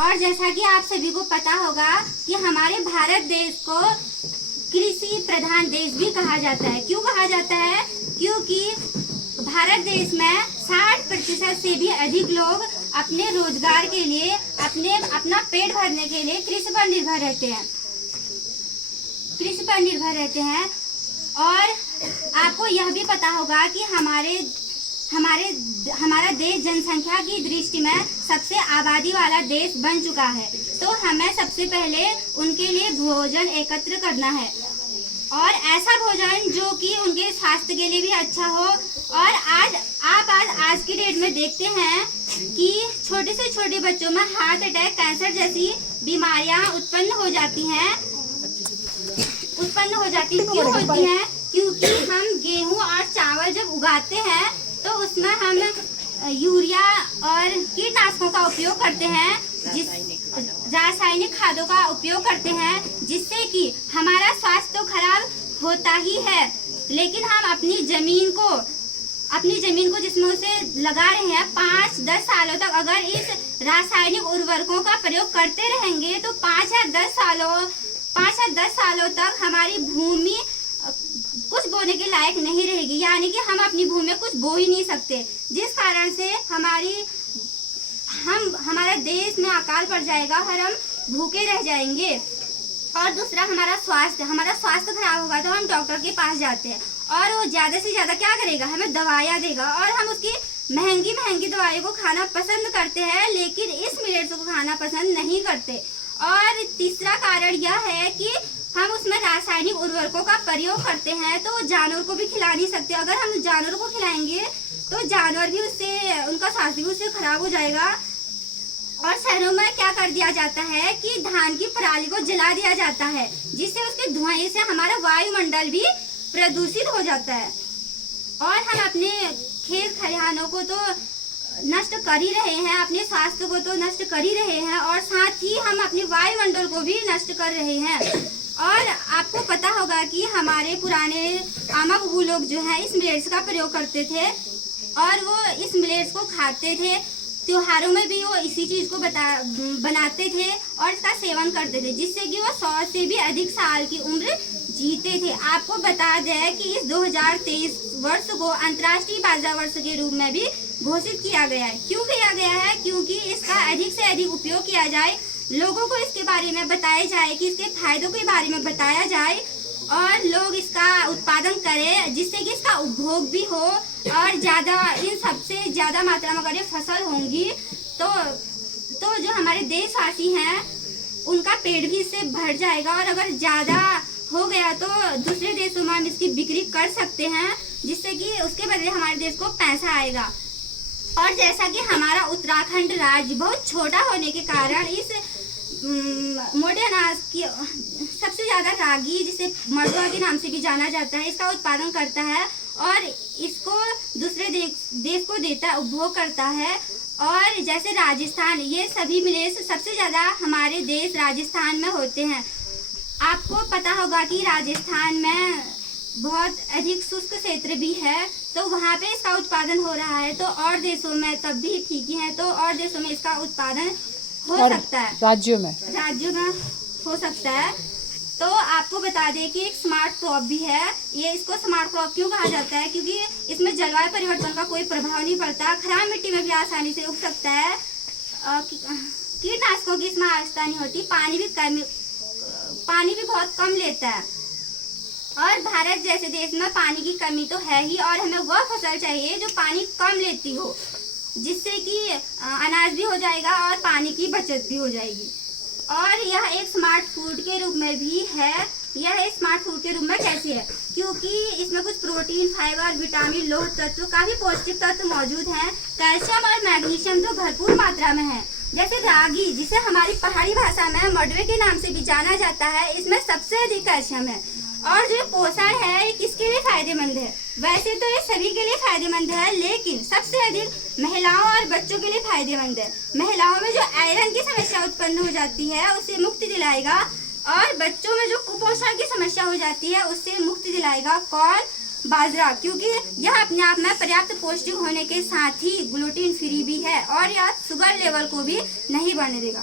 और जैसा कि आप सभी को पता होगा कि हमारे भारत देश को कृषि प्रधान देश भी कहा जाता है। क्यों कहा जाता है? क्योंकि भारत देश में 60% से भी अधिक लोग अपने रोजगार के लिए, अपना पेट भरने के लिए कृषि पर निर्भर रहते हैं। और आपको यह भी पता होगा कि हमारा देश जनसंख्या की दृष्टि में सबसे आबादी वाला देश बन चुका है। तो हमें सबसे पहले उनके लिए भोजन एकत्र करना है, और ऐसा भोजन जो कि उनके स्वास्थ्य के लिए भी अच्छा हो। और आज की डेट में देखते हैं कि छोटे से छोटे बच्चों में हार्ट अटैक, कैंसर जैसी बीमारियां उत्पन्न हो जाती हैं। क्यों होती हैं? क्योंकि हम गेहूं और चावल जब उगाते हैं तो उसमें हम यूरिया और कीटनाशकों का उपयोग करते हैं, रासायनिक खादों का उपयोग करते हैं, जिससे कि हमारा स्वास्थ्य तो खराब होता ही है, लेकिन हम अपनी जमीन को जिसमें उसे लगा रहे हैं 5-10 सालों तक अगर इस रासायनिक उर्वरकों का प्रयोग करते रहेंगे तो 5 या 10 सालों तक हमारी भूमि कुछ बोने के लायक नहीं रहेगी। यानी कि हम अपनी भूमि में कुछ बो ही नहीं सकते, जिस कारण से हमारे देश में अकाल पड़ जाएगा और हम भूखे रह जाएंगे। और दूसरा, हमारा स्वास्थ्य खराब होगा तो हम डॉक्टर के पास जाते हैं, और वो ज्यादा से ज्यादा क्या करेगा? हमें दवाइयाँ देगा, और हम उसकी महंगी दवाइयों को खाना पसंद करते हैं, लेकिन इस मिलेट्स को खाना पसंद नहीं करते। और तीसरा कारण यह है कि हम उसमें रासायनिक उर्वरकों का प्रयोग करते हैं, तो जानवर को भी खिला नहीं सकते। अगर हम जानवरों को खिलाएंगे तो जानवर भी उनका स्वास्थ्य भी उससे खराब हो जाएगा। और शहरों में क्या कर दिया जाता है कि धान की पराली को जला दिया जाता है, जिससे उसके धुआं से हमारा वायुमंडल भी प्रदूषित हो जाता है। और हम अपने खेत खलिहानों को तो नष्ट कर ही रहे हैं, अपने स्वास्थ्य को तो नष्ट कर ही रहे हैं, और साथ ही हम अपने वायुमंडल को भी नष्ट कर रहे हैं। और आपको पता होगा कि हमारे पुराने अम्मा लोग जो है इस मिलेट्स का प्रयोग करते थे, और वो इस मिलेट्स को खाते थे। त्योहारों में भी वो इसी चीज को बनाते थे और इसका सेवन करते थे, जिससे कि वो 100 से भी अधिक साल की उम्र जीते थे। आपको बता दें कि इस 2023 वर्ष को अंतर्राष्ट्रीय बाजरा वर्ष के रूप में भी घोषित किया गया है। क्यों किया गया है? क्योंकि इसका अधिक से अधिक उपयोग किया जाए, लोगों को इसके बारे में बताया जाए, कि इसके फायदों के बारे में बताया जाए, और लोग इसका उत्पादन करें, जिससे कि इसका उपभोग भी हो, और इन सबसे ज्यादा मात्रा में अगर ये फसल होंगी तो जो हमारे देशवासी हैं उनका पेट भी इससे भर जाएगा। और अगर ज्यादा हो गया तो दूसरे देशों में हम इसकी बिक्री कर सकते हैं, जिससे कि उसके बदले हमारे देश को पैसा आएगा। और जैसा कि हमारा उत्तराखंड राज्य बहुत छोटा होने के कारण इस मोटे अनाज की सबसे ज्यादा रागी, जिसे मड़ुआ के नाम से भी जाना जाता है, इसका उत्पादन करता है, और इसको दूसरे देश को देता, उपभोग करता है। और जैसे राजस्थान, ये सभी मिलेट्स सबसे ज्यादा हमारे देश राजस्थान में होते हैं। आपको पता होगा कि राजस्थान में बहुत अधिक शुष्क क्षेत्र भी है, तो वहाँ पे इसका उत्पादन हो रहा है। तो और देशों में तब भी ठीक ही है, तो और देशों में इसका उत्पादन हो सकता है, राज्यों में हो सकता है। तो आपको बता दें कि एक स्मार्ट क्रॉप भी है। ये इसको स्मार्ट क्रॉप क्यों कहा जाता है? क्योंकि इसमें जलवायु परिवर्तन का कोई प्रभाव नहीं पड़ता, खराब मिट्टी में भी आसानी से उग सकता है, कीटनाशकों की इसमें आवश्यकता नहीं होती, पानी भी बहुत कम लेता है। और भारत जैसे देश में पानी की कमी तो है ही, और हमें वह फसल चाहिए जो पानी कम लेती हो, जिससे कि अनाज भी हो जाएगा और पानी की बचत भी हो जाएगी। और यह एक स्मार्ट फूड के रूप में भी है। यह एक स्मार्ट फूड के रूप में कैसे है? क्योंकि इसमें कुछ प्रोटीन, फाइबर, विटामिन, लौह तत्व, काफी पौष्टिक तत्व मौजूद हैं। कैल्शियम और मैग्नीशियम तो भरपूर मात्रा में है। जैसे रागी, जिसे हमारी पहाड़ी भाषा में मडवे के नाम से भी जाना जाता है, इसमें सबसे अधिक कैल्शियम है। और जो पोषण है ये किसके लिए फायदेमंद है? वैसे तो ये सभी के लिए फायदेमंद है, लेकिन सबसे अधिक महिलाओं और बच्चों के लिए फायदेमंद है। महिलाओं में जो आयरन की समस्या उत्पन्न हो जाती है उससे मुक्ति दिलाएगा, और बच्चों में जो कुपोषण की समस्या हो जाती है उससे मुक्ति दिलाएगा। कौन? बाजरा, क्योंकि यह अपने आप में पर्याप्त पौष्टिक होने के साथ ही ग्लूटेन फ्री भी है, और यह शुगर लेवल को भी नहीं बढ़ने देगा।